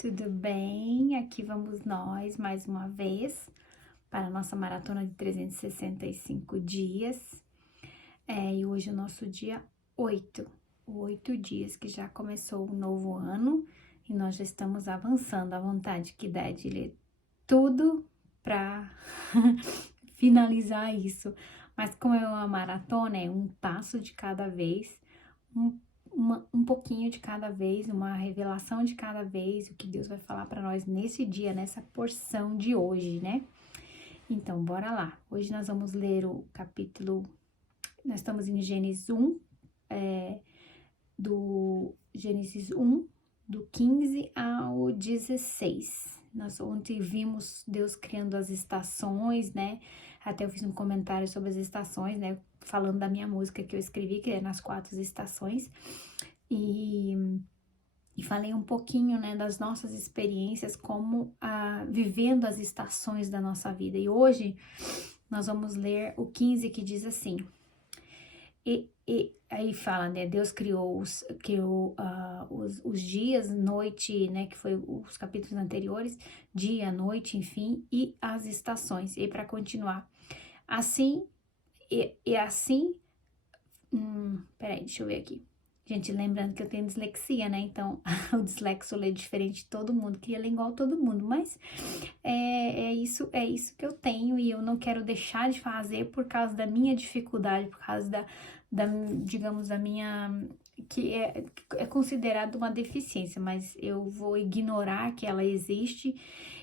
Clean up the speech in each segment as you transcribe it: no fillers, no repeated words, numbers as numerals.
tudo bem? Aqui vamos nós mais uma vez para a nossa maratona de 365 dias. E hoje é o nosso dia 8, 8 dias que já começou o novo ano e nós já estamos avançando. A vontade que dá de ler tudo para finalizar isso. Mas como é uma maratona, é um passo de cada vez, um pouquinho de cada vez, uma revelação de cada vez, o que Deus vai falar para nós nesse dia, nessa porção de hoje, né? Então, bora lá. Hoje nós vamos ler o capítulo, nós estamos em Gênesis 1, do Gênesis 1, do 15 ao 16. Nós ontem vimos Deus criando as estações, né? Até eu fiz um comentário sobre as estações, né? Falando da minha música que eu escrevi, que é nas 4 estações. E falei um pouquinho, né, das nossas experiências como vivendo as estações da nossa vida. E hoje nós vamos ler o 15 que diz assim. Aí fala, né, Deus criou os dias, noite, né, que foi os capítulos anteriores, dia, noite, enfim, e as estações. E para continuar, assim, assim, peraí, deixa eu ver aqui. Gente, lembrando que eu tenho dislexia, né, então o dislexo lê diferente de todo mundo, queria ler igual todo mundo, mas é isso que eu tenho e eu não quero deixar de fazer por causa da minha dificuldade, por causa digamos, da minha, que é considerado uma deficiência, mas eu vou ignorar que ela existe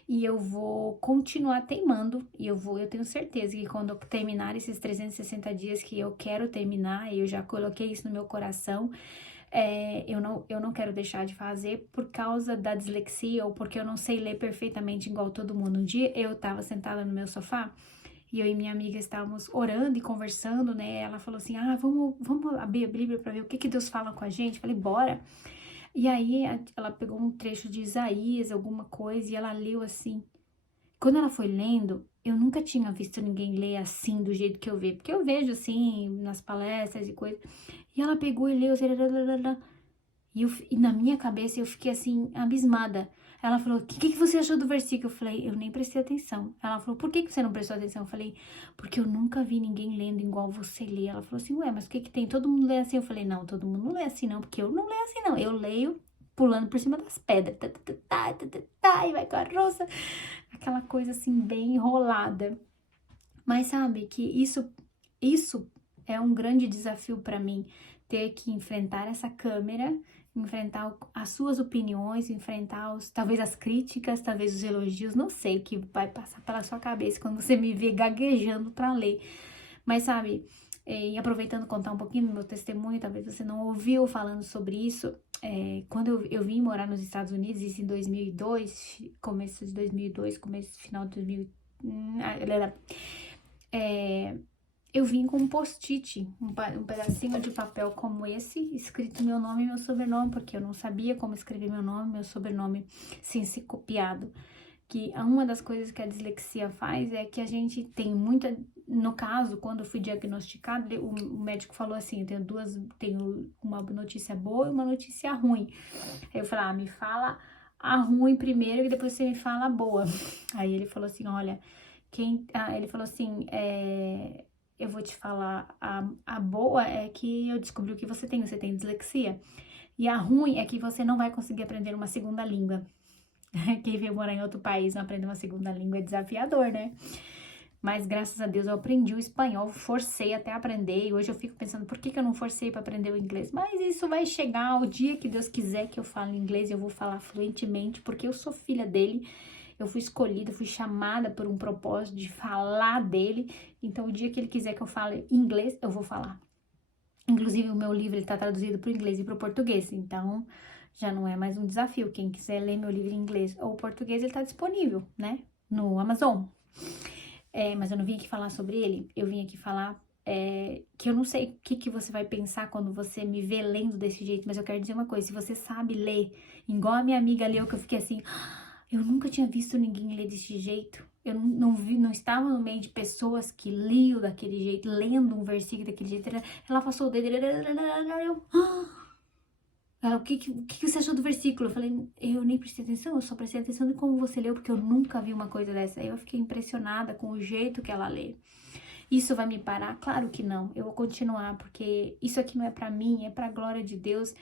e eu vou continuar teimando e eu tenho certeza que quando eu terminar esses 360 dias que eu quero terminar, eu já coloquei isso no meu coração, eu não quero deixar de fazer por causa da dislexia ou porque eu não sei ler perfeitamente igual todo mundo. Um dia eu tava sentada no meu sofá e eu e minha amiga estávamos orando e conversando, né? Ela falou assim, vamos abrir a Bíblia para ver o que Deus fala com a gente. Eu falei, bora. E aí ela pegou um trecho de Isaías, alguma coisa, e ela leu assim. Quando ela foi lendo, eu nunca tinha visto ninguém ler assim, do jeito que eu vejo. Porque eu vejo assim, nas palestras e coisas. E ela pegou e leu, assim, e na minha cabeça eu fiquei assim, abismada. Ela falou, o que você achou do versículo? Eu falei, eu nem prestei atenção. Ela falou, por que você não prestou atenção? Eu falei, porque eu nunca vi ninguém lendo igual você lê. Ela falou assim, ué, mas o que tem? Todo mundo lê assim? Eu falei, não, todo mundo não lê assim não, porque eu não leio assim não. Eu leio pulando por cima das pedras. E vai com a roça. Aquela coisa assim, bem enrolada. Mas sabe que isso é um grande desafio para mim, ter que enfrentar essa câmera, enfrentar as suas opiniões, enfrentar talvez as críticas, talvez os elogios, não sei o que vai passar pela sua cabeça quando você me vê gaguejando para ler. Mas sabe, e aproveitando contar um pouquinho do meu testemunho, talvez você não ouviu falando sobre isso, quando eu vim morar nos Estados Unidos, isso em 2002, começo de 2002, final de 2000, eu vim com um post-it, um pedacinho de papel como esse, escrito meu nome e meu sobrenome, porque eu não sabia como escrever meu nome e meu sobrenome sem ser copiado. Que uma das coisas que a dislexia faz é que a gente tem muita... No caso, quando eu fui diagnosticada, o médico falou assim, tenho uma notícia boa e uma notícia ruim. Aí eu falei, me fala a ruim primeiro e depois você me fala a boa. Aí ele falou assim, olha, ele falou assim, eu vou te falar, a boa é que eu descobri o que você tem dislexia. E a ruim é que você não vai conseguir aprender uma segunda língua. Quem veio morar em outro país não aprender uma segunda língua é desafiador, né? Mas graças a Deus eu aprendi o espanhol, forcei até aprender. E hoje eu fico pensando, por que eu não forcei para aprender o inglês? Mas isso vai chegar o dia que Deus quiser que eu fale inglês, eu vou falar fluentemente, porque eu sou filha dele. Eu fui escolhida, fui chamada por um propósito de falar dele. Então, o dia que ele quiser que eu fale inglês, eu vou falar. Inclusive, o meu livro está traduzido para o inglês e para o português. Então, já não é mais um desafio. Quem quiser ler meu livro em inglês ou português, ele está disponível, né? No Amazon. Mas eu não vim aqui falar sobre ele. Eu vim aqui falar que eu não sei o que você vai pensar quando você me vê lendo desse jeito. Mas eu quero dizer uma coisa. Se você sabe ler, igual a minha amiga leu, que eu fiquei assim... Eu nunca tinha visto ninguém ler desse jeito. Eu não estava no meio de pessoas que liam daquele jeito, lendo um versículo daquele jeito. Ela passou o dedo. Ela, o que você achou do versículo? Eu falei, eu nem prestei atenção, eu só prestei atenção em como você leu, porque eu nunca vi uma coisa dessa. Aí eu fiquei impressionada com o jeito que ela lê. Isso vai me parar? Claro que não. Eu vou continuar, porque isso aqui não é pra mim, é pra glória de Deus.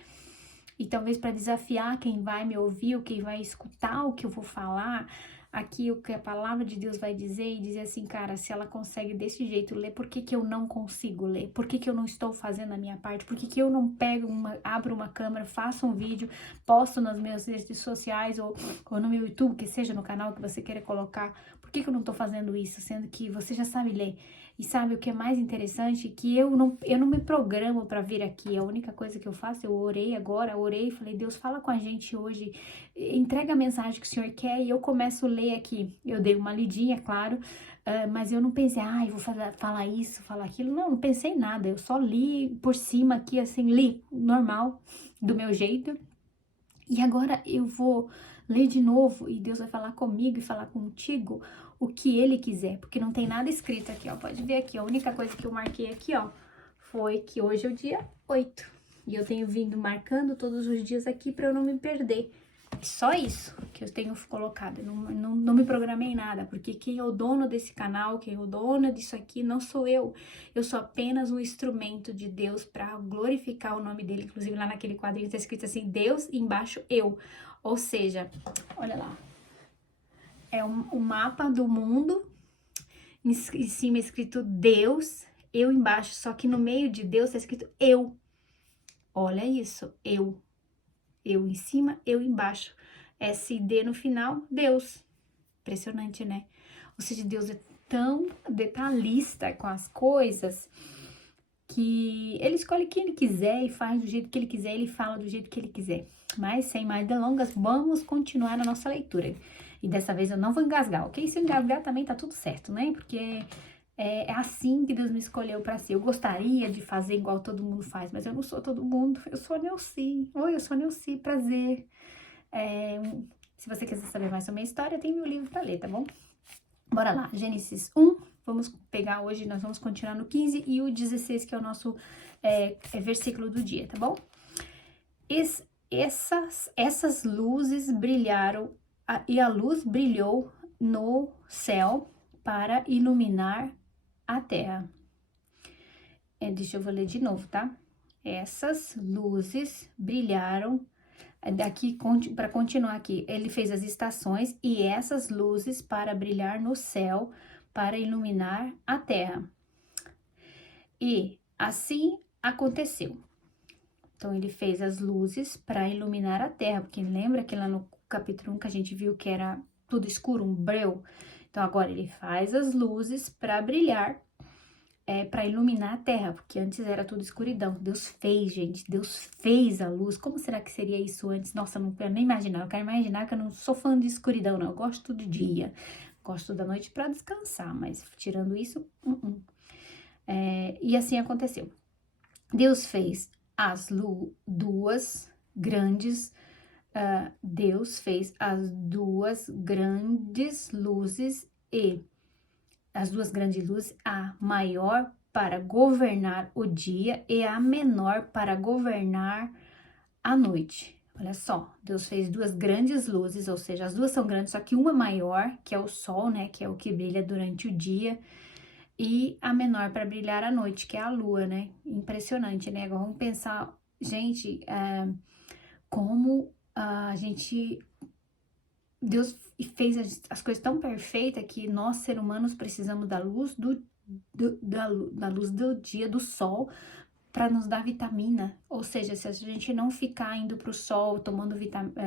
E talvez para desafiar quem vai me ouvir, ou quem vai escutar o que eu vou falar, aqui o que a palavra de Deus vai dizer, e dizer assim, cara, se ela consegue desse jeito ler, por que que eu não consigo ler? Por que que eu não estou fazendo a minha parte? Por que que eu não pego abro uma câmera, faço um vídeo, posto nas minhas redes sociais ou no meu YouTube, que seja no canal que você queira colocar? Por que que eu não estou fazendo isso, sendo que você já sabe ler? E sabe o que é mais interessante? Que eu não me programo para vir aqui. A única coisa que eu faço, eu orei agora, orei e falei, Deus, fala com a gente hoje, entrega a mensagem que o Senhor quer, e eu começo a ler aqui. Eu dei uma lidinha, claro, mas eu não pensei, eu vou falar isso, falar aquilo. Não pensei em nada, eu só li por cima aqui, assim, li normal, do meu jeito. E agora eu vou ler de novo e Deus vai falar comigo e falar contigo o que Ele quiser, porque não tem nada escrito aqui, ó. Pode ver aqui, ó. A única coisa que eu marquei aqui, ó, foi que hoje é o dia 8. E eu tenho vindo marcando todos os dias aqui para eu não me perder. Só isso que eu tenho colocado. Eu não me programei em nada, porque quem é o dono desse canal, quem é o dono disso aqui, não sou eu. Eu sou apenas um instrumento de Deus para glorificar o nome dele. Inclusive, lá naquele quadrinho está escrito assim: Deus, embaixo eu. Ou seja, olha lá. É um mapa do mundo. Em cima é escrito Deus, eu embaixo. Só que no meio de Deus está escrito eu. Olha isso, eu. Eu em cima, eu embaixo. SD no final, Deus. Impressionante, né? Ou seja, Deus é tão detalhista com as coisas que ele escolhe quem ele quiser e faz do jeito que ele quiser, ele fala do jeito que ele quiser. Mas, sem mais delongas, vamos continuar a nossa leitura. E dessa vez eu não vou engasgar, ok? Se eu engasgar também tá tudo certo, né? Porque é assim que Deus me escolheu para ser. Eu gostaria de fazer igual todo mundo faz, mas eu não sou todo mundo. Eu sou a Neuci. Oi, eu sou a Neuci, prazer. Se você quiser saber mais sobre a minha história, tem meu livro para ler, tá bom? Bora lá, Gênesis 1, vamos pegar hoje, nós vamos continuar no 15 e o 16, que é o nosso versículo do dia, tá bom? Essas luzes brilharam, e a luz brilhou no céu para iluminar a terra. Deixa eu ler de novo, tá? Essas luzes brilharam. Daqui, para continuar aqui, ele fez as estações e essas luzes para brilhar no céu, para iluminar a terra. E assim aconteceu. Então, ele fez as luzes para iluminar a terra, porque lembra que lá no capítulo 1 que a gente viu que era tudo escuro, um breu? Então, agora ele faz as luzes para brilhar, para iluminar a terra, porque antes era tudo escuridão. Deus fez, gente, Deus fez a luz. Como será que seria isso antes? Nossa, não quero nem imaginar. Eu quero imaginar que eu não sou fã de escuridão, não. Eu gosto do dia, gosto da noite para descansar, mas tirando isso, e assim aconteceu. Deus fez Deus fez as duas grandes luzes e as duas grandes luzes, a maior para governar o dia e a menor para governar a noite. Olha só, Deus fez duas grandes luzes, ou seja, as duas são grandes, só que uma maior, que é o sol, né, que é o que brilha durante o dia, e a menor para brilhar à noite, que é a lua, né? Impressionante, né? Agora vamos pensar, gente, como a gente... Deus fez as coisas tão perfeitas que nós, seres humanos, precisamos da luz da luz do dia, do sol, para nos dar vitamina. Ou seja, se a gente não ficar indo para o sol, tomando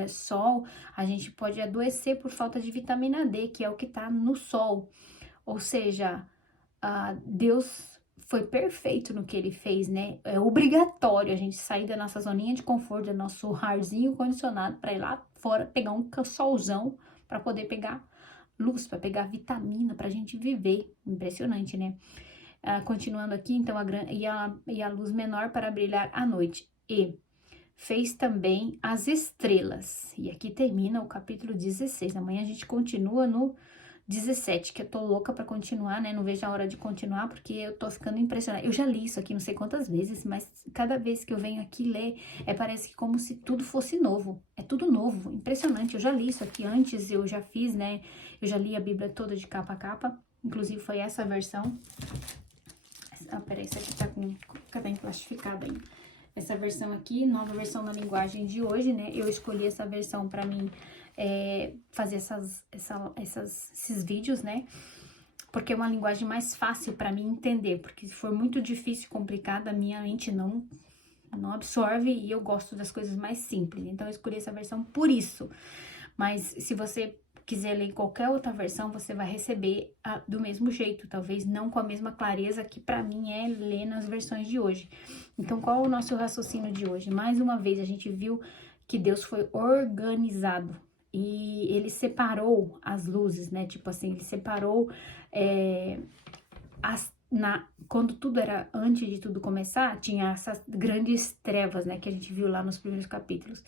sol, a gente pode adoecer por falta de vitamina D, que é o que está no sol. Ou seja, Deus foi perfeito no que ele fez, né? É obrigatório a gente sair da nossa zoninha de conforto, do nosso arzinho condicionado, para ir lá fora pegar um solzão, para poder pegar luz, para pegar vitamina, para a gente viver. Impressionante, né? Continuando aqui, então, a luz menor para brilhar à noite. E fez também as estrelas. E aqui termina o capítulo 16. Amanhã a gente continua no 17, que eu tô louca pra continuar, né? Não vejo a hora de continuar, porque eu tô ficando impressionada. Eu já li isso aqui não sei quantas vezes, mas cada vez que eu venho aqui ler, parece que como se tudo fosse novo. É tudo novo, impressionante. Eu já li isso aqui antes, eu já fiz, né? Eu já li a Bíblia toda de capa a capa, inclusive foi essa versão. Ah, peraí, isso aqui tá plastificado ainda. Essa versão aqui, nova versão na linguagem de hoje, né? Eu escolhi essa versão pra mim fazer esses vídeos, né? Porque é uma linguagem mais fácil pra mim entender. Porque se for muito difícil e complicada, a minha mente não absorve e eu gosto das coisas mais simples. Então, eu escolhi essa versão por isso. Mas se você quiser ler qualquer outra versão, você vai receber do mesmo jeito, talvez não com a mesma clareza que pra mim é ler nas versões de hoje. Então, qual é o nosso raciocínio de hoje? Mais uma vez, a gente viu que Deus foi organizado e Ele separou as luzes, né? Tipo assim, Ele separou quando tudo era, antes de tudo começar, tinha essas grandes trevas, né? Que a gente viu lá nos primeiros capítulos.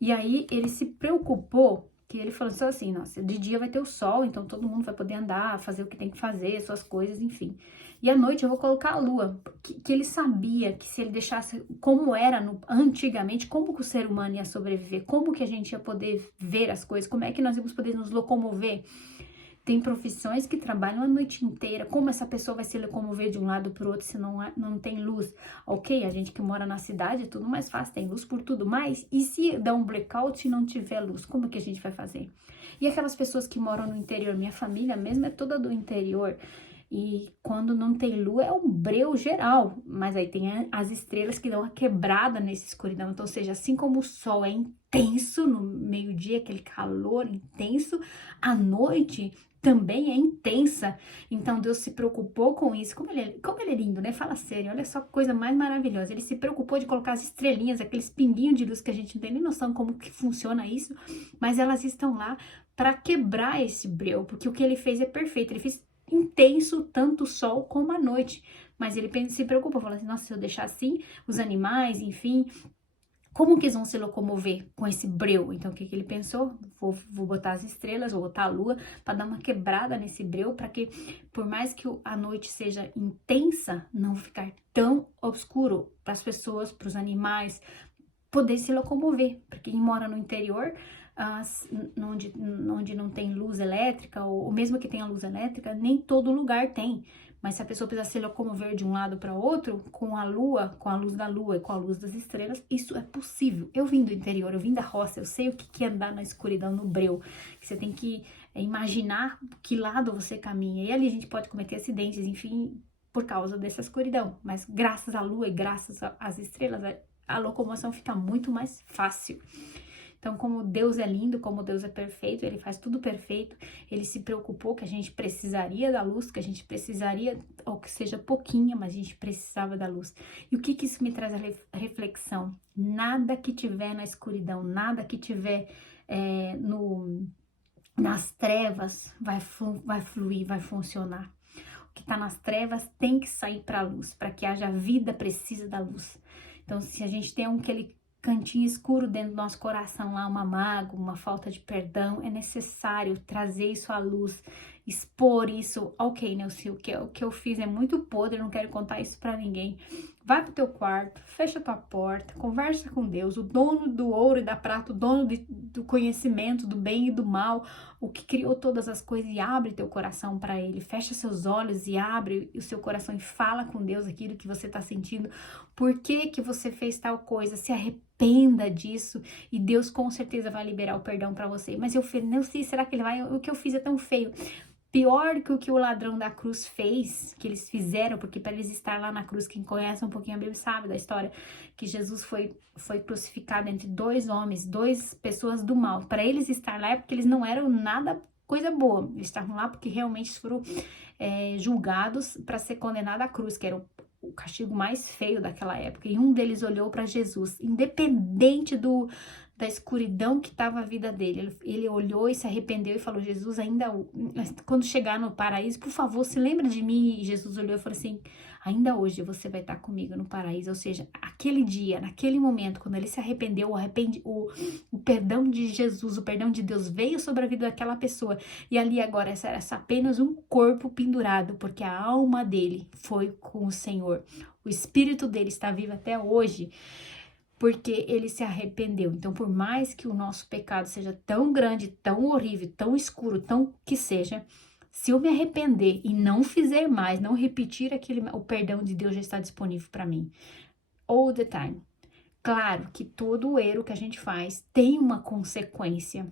E aí, Ele se preocupou, que ele falou só assim, nossa, de dia vai ter o sol, então todo mundo vai poder andar, fazer o que tem que fazer, suas coisas, enfim. E à noite eu vou colocar a lua, que ele sabia que se ele deixasse como era antigamente, como que o ser humano ia sobreviver, como que a gente ia poder ver as coisas, como é que nós íamos poder nos locomover. Tem profissões que trabalham a noite inteira. Como essa pessoa vai se locomover de um lado para o outro se não tem luz? Ok, a gente que mora na cidade é tudo mais fácil, tem luz por tudo. Mas e se dá um blackout e não tiver luz? Como que a gente vai fazer? E aquelas pessoas que moram no interior? Minha família mesmo é toda do interior. E quando não tem lua é um breu geral. Mas aí tem as estrelas que dão uma quebrada nessa escuridão. Então, ou seja, assim como o sol é intenso no meio-dia, aquele calor intenso, à noite também é intensa. Então Deus se preocupou com isso. Como ele é lindo, né? Fala sério, olha só que coisa mais maravilhosa. Ele se preocupou de colocar as estrelinhas, aqueles pinguinhos de luz que a gente não tem nem noção como que funciona isso, mas elas estão lá para quebrar esse breu, porque o que ele fez é perfeito. Ele fez intenso tanto o sol como a noite, mas ele se preocupou, falou assim, nossa, se eu deixar assim, os animais, enfim, como que eles vão se locomover com esse breu? Então, o que ele pensou? Vou botar as estrelas, vou botar a lua, para dar uma quebrada nesse breu, para que, por mais que a noite seja intensa, não ficar tão obscuro para as pessoas, para os animais, poder se locomover. Para quem mora no interior, onde não tem luz elétrica, ou mesmo que tenha luz elétrica, nem todo lugar tem. Mas se a pessoa precisar se locomover de um lado para outro, com a lua, com a luz da lua e com a luz das estrelas, isso é possível. Eu vim do interior, eu vim da roça, eu sei o que é andar na escuridão, no breu. Que você tem que imaginar que lado você caminha. E ali a gente pode cometer acidentes, enfim, por causa dessa escuridão. Mas graças à lua e graças às estrelas, a locomoção fica muito mais fácil. Então, como Deus é lindo, como Deus é perfeito, Ele faz tudo perfeito, Ele se preocupou que a gente precisaria da luz, que a gente precisaria, ou que seja pouquinha, mas a gente precisava da luz. E o que isso me traz a reflexão? Nada que tiver na escuridão, nada que tiver nas trevas vai fluir, vai funcionar. O que está nas trevas tem que sair para a luz, para que haja vida, precisa da luz. Então, se a gente tem aquele cantinho escuro dentro do nosso coração lá, uma mágoa, uma falta de perdão, é necessário trazer isso à luz, expor isso. Ok, Neuci, o que eu fiz é muito podre, eu não quero contar isso pra ninguém. Vai pro teu quarto, fecha tua porta, conversa com Deus, o dono do ouro e da prata, o dono do conhecimento, do bem e do mal, o que criou todas as coisas, e abre teu coração para Ele, fecha seus olhos e abre o seu coração e fala com Deus aquilo que você tá sentindo, por que você fez tal coisa, se arrependa disso e Deus com certeza vai liberar o perdão para você. Mas eu falei, não sei, será que Ele vai? O que eu fiz é tão feio. Pior que o que o ladrão da cruz fez, que eles fizeram, porque para eles estar lá na cruz, quem conhece um pouquinho a Bíblia sabe da história, que Jesus foi crucificado entre dois homens, duas pessoas do mal. Para eles estar lá é porque eles não eram nada coisa boa, eles estavam lá porque realmente foram julgados para ser condenados à cruz, que era o castigo mais feio daquela época. E um deles olhou para Jesus, independente da escuridão que estava a vida dele. Ele olhou e se arrependeu e falou, Jesus, ainda quando chegar no paraíso, por favor, se lembra de mim. E Jesus olhou e falou assim, ainda hoje você vai estar comigo no paraíso. Ou seja, aquele dia, naquele momento, quando ele se arrependeu, o perdão de Jesus, o perdão de Deus veio sobre a vida daquela pessoa, e ali agora era apenas um corpo pendurado, porque a alma dele foi com o Senhor. O espírito dele está vivo até hoje, porque ele se arrependeu. Então, por mais que o nosso pecado seja tão grande, tão horrível, tão escuro, tão que seja, se eu me arrepender e não fizer mais, não repetir o perdão de Deus já está disponível para mim. All the time. Claro que todo erro que a gente faz tem uma consequência,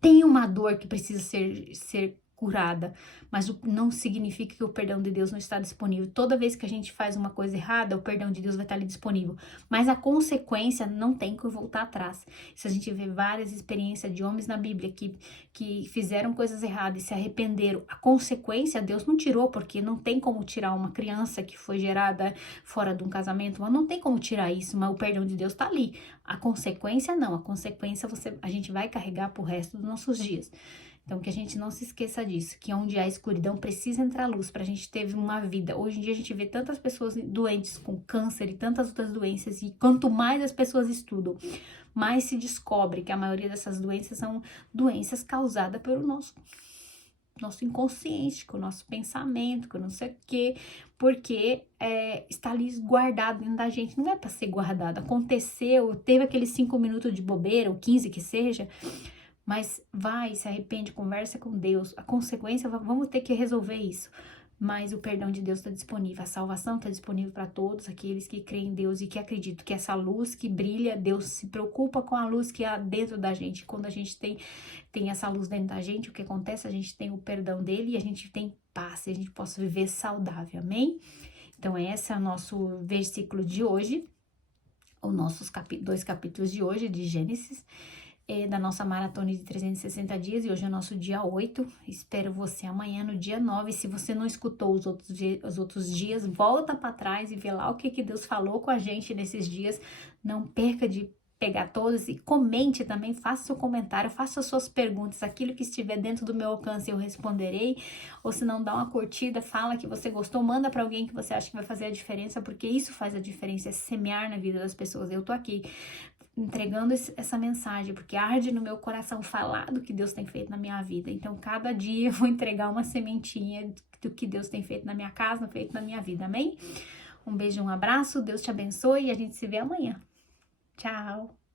tem uma dor que precisa ser curada, mas não significa que o perdão de Deus não está disponível. Toda vez que a gente faz uma coisa errada, o perdão de Deus vai estar ali disponível, mas a consequência não tem que voltar atrás. Se a gente vê várias experiências de homens na Bíblia que fizeram coisas erradas e se arrependeram, a consequência Deus não tirou, porque não tem como tirar uma criança que foi gerada fora de um casamento, mas não tem como tirar isso, mas o perdão de Deus está ali. A consequência não, a consequência a gente vai carregar pro resto dos nossos dias. Então, que a gente não se esqueça disso, que onde há escuridão precisa entrar luz para a gente ter uma vida. Hoje em dia a gente vê tantas pessoas doentes com câncer e tantas outras doenças, e quanto mais as pessoas estudam, mais se descobre que a maioria dessas doenças são doenças causadas pelo nosso inconsciente, com o nosso pensamento, com não sei o quê, porque está ali guardado dentro da gente, não é para ser guardado. Aconteceu, teve aqueles 5 minutos de bobeira, ou 15 que seja, mas vai, se arrepende, conversa com Deus. A consequência, vamos ter que resolver isso. Mas o perdão de Deus está disponível, a salvação está disponível para todos aqueles que creem em Deus e que acreditam que essa luz que brilha, Deus se preocupa com a luz que há dentro da gente. Quando a gente tem essa luz dentro da gente, o que acontece? A gente tem o perdão dele e a gente tem paz, e a gente possa viver saudável, amém? Então, esse é o nosso versículo de hoje, os nossos 2 capítulos de hoje, de Gênesis, da nossa maratona de 360 dias, e hoje é o nosso dia 8, espero você amanhã no dia 9, se você não escutou os outros dias, volta para trás e vê lá o que Deus falou com a gente nesses dias, não perca de pegar todos e comente também, faça seu comentário, faça suas perguntas, aquilo que estiver dentro do meu alcance eu responderei, ou se não, dá uma curtida, fala que você gostou, manda para alguém que você acha que vai fazer a diferença, porque isso faz a diferença, é semear na vida das pessoas. Eu tô aqui entregando essa mensagem, porque arde no meu coração falar do que Deus tem feito na minha vida. Então, cada dia eu vou entregar uma sementinha do que Deus tem feito na minha casa, feito na minha vida, amém? Um beijo, um abraço, Deus te abençoe e a gente se vê amanhã. Tchau!